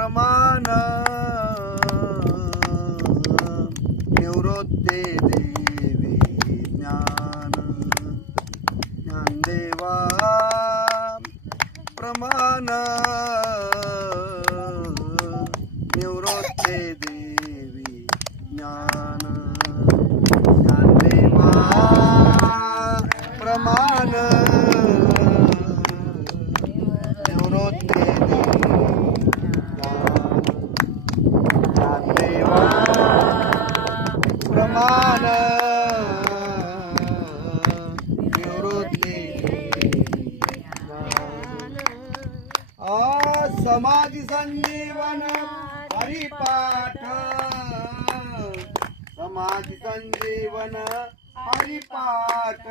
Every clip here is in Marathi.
प्रमाण निवृत्ते देवी ज्ञान ज्ञानदेवा प्रमाण निवृत्ते देवी ज्ञान ज्ञानदेवा प्रमाण निवृत्ते ज्ञानदेवा प्रमाण निवृत्ते समाधि संजीवन हरिपाठ समाधि संजीवन हरिपाठ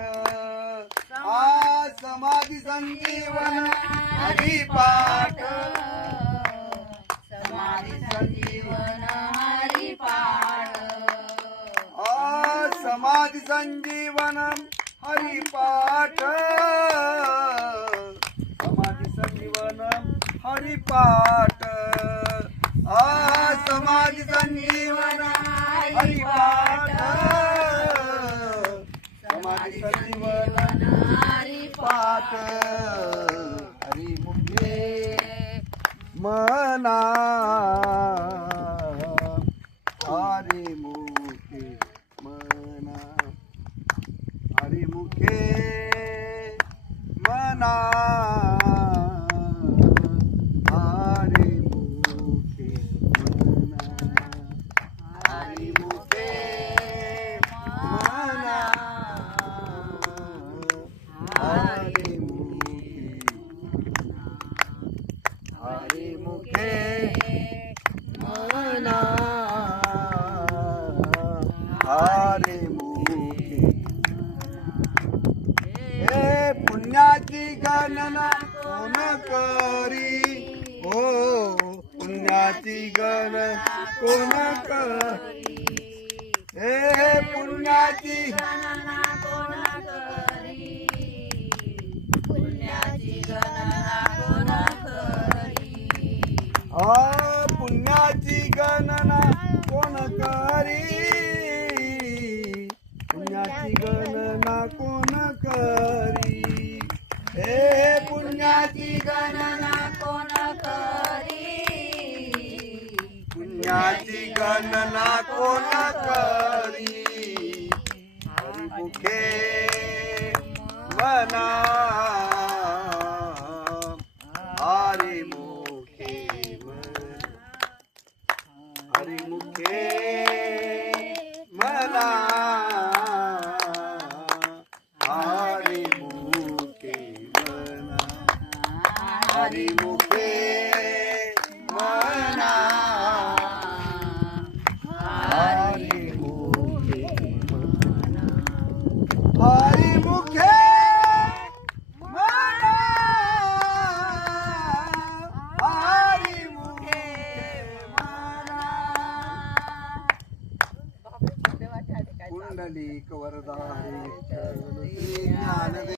समाधि संजीवन हरिपाठ समाधि संजीवन हरिपाठ समाधि संजीवन हरिपाठ समाधि संजीवन हरिपाठ समाधि संजीवन हरिपाठ समाधि संजीवन हरिपाठ हरिमुखे मना हरिमुखे मना हरिमुखे मना हरिमुखे मना हरिमुखे मना हरिमुखे मना हरिमुखे हे पुण्याची गणना कोण करी हो पुण्याची गणना कोण करी हे पुण्याची गणना कोण करी पुण्याची गणना कोण करी पुण्याची गणना कोण करी पुण्याची गणना कोण करी हे पुण्याची गणना कोण करी पुण्याची गणना कोण करी हरिमुखे मना हरिमुखे मना हरिमुखे मना हरिमुखे मना हरिमुखे मना हरिमुखे मना हरिमुखे मना हरिमुखे मना कुंडलिक वरदा हरी